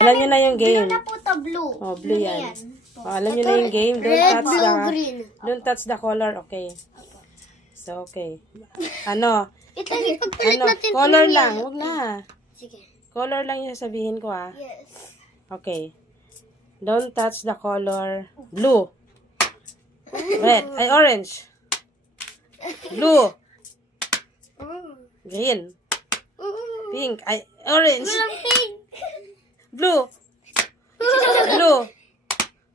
Alam nyo na yung game. Blue na po to, blue. Oh, blue Ano yan. Oh, alam nyo na yung game. Red, blue, green. Don't touch the color. Okay. So, okay. Ano? Ito, ipagpalit Ano? natin. Color lang. Huwag na. Sige. Color lang yung sasabihin ko, ah. Yes. Okay. Don't touch the color blue. Red. Ay, orange. Blue. Green. Pink. Ay, orange. Walang pink. Blue. Blue.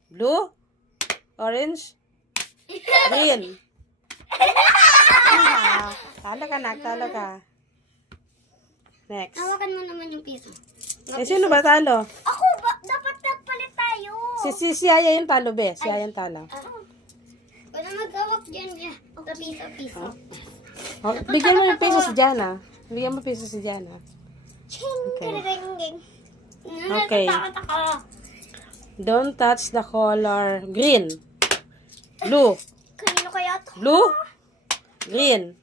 Blue. Orange. Green. Ah, talo ka na. Talo ka. Next. Hawakan mo naman yung piso. Eh, sino ba talo? Ako ba? Dapat nagpalit tayo. Si Aya yung talo, be. Si Aya yung talo. Wala maghawak dyan. Piso. Oh, bigyan mo yung piso si Jana. Bigyan mo piso si Jana. Ching! Okay. Kararengeng. Okay. Don't touch the color green. Blue. Kanino kaya to? Blue. Green.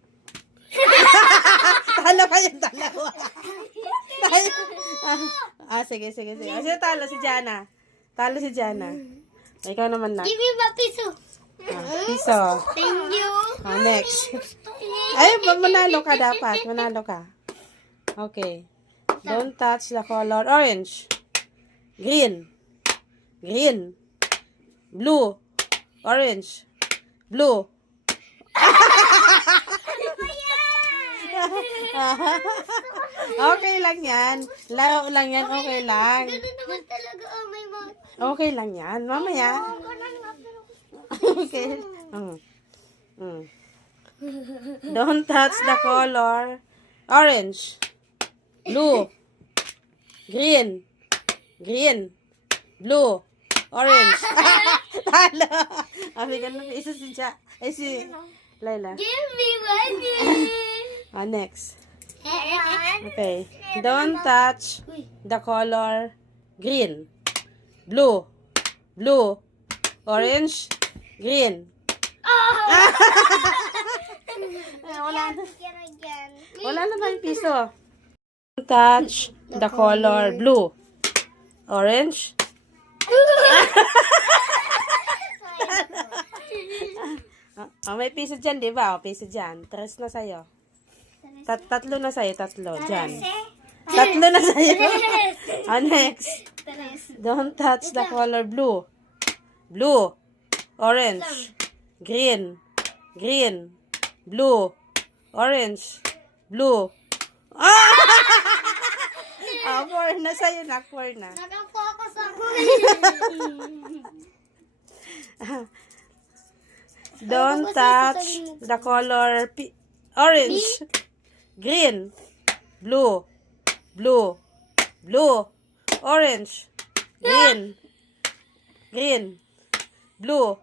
Talo kayong dalawa. Sige. Sige, talo si Jana. Talo si Jana. Ikaw naman na. Give me ba piso? Piso. Thank you. Next. Ay, manalo ka dapat. Manalo ka. Okay. Don't touch the color orange. Green. Green. Blue. Orange. Blue. Okay lang yan. Laro lang yan. Okay lang. Ganun naman talaga. Oh, may mga... Okay lang yan. Mamaya. Okay. Don't touch the color orange. Blue. Green. Green. Blue. Orange. Talo. Bigyan mo isa si si Laila. Give me money. Next. Okay. Don't touch the color green. Blue. Blue. Orange. Green. Wala na tayong piso. Don't touch the color blue. Orange. May piso dyan, di ba? Piso dyan. Tres na sa'yo. Tatlo na sa'yo. Tatlo. Dyan. Tatlo na sa'yo. Next. Don't touch the color blue. Blue. Orange. Green. Green. Blue. Orange. Blue. Four na sa'yo na. Four na. Nakapokus ako. Don't touch the color orange. Green. Blue. Blue. Blue. Orange. Green. Green. Blue.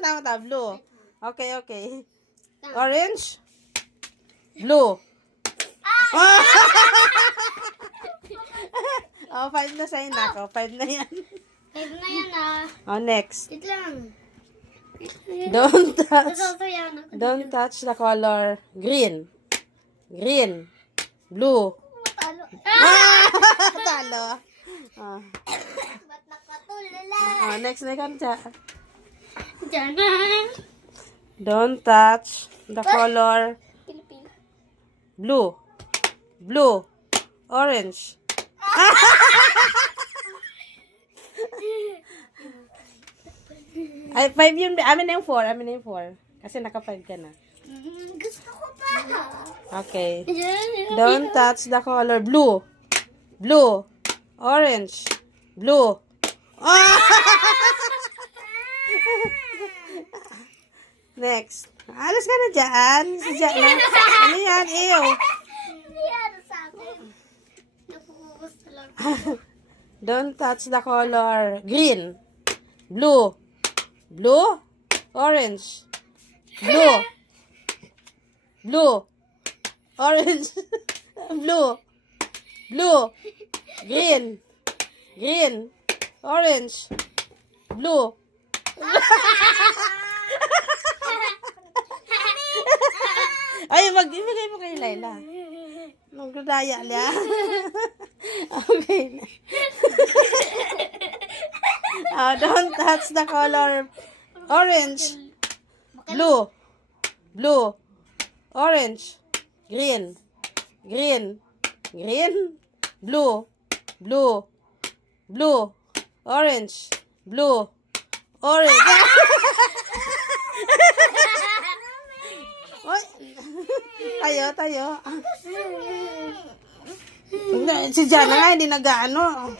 Tama. Blue. Okay. Orange. Blue. Five na sa'yo na ako. Five na yan. Pwede na yan Next. Wait lang. Don't touch the color green. Green. Blue. Matalo. Talo. Ba't nakatulala? Next na ikaw dyan. Diyan na. Don't touch the color Pilipino. blue. Blue. Orange. Ay, 5 yun. Amin na yung 4. Kasi naka-5 ka na. Gusto ko pa. Okay. Don't touch the color blue. Blue. Orange. Blue. Next. Alas ka na dyan. Ano yan? Ew. Hindi sa akin. Napupukus talaga. Don't touch the color green. Blue. Blue. Orange. Blue. Blue. Orange. Blue. Blue. Green. Green. Orange. Blue. Ay, ibigay mo kay Laila. Nagdadaya niya. Okay na. Don't touch the color orange, blue, blue, orange, green, green, green, blue, blue, blue, orange, blue, orange. Oy. Tayo. Si Jana nga, hindi nag-ano.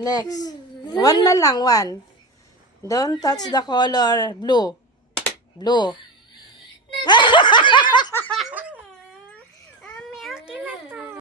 Next. One na lang, one. Don't touch the color blue. Blue. May akin na to.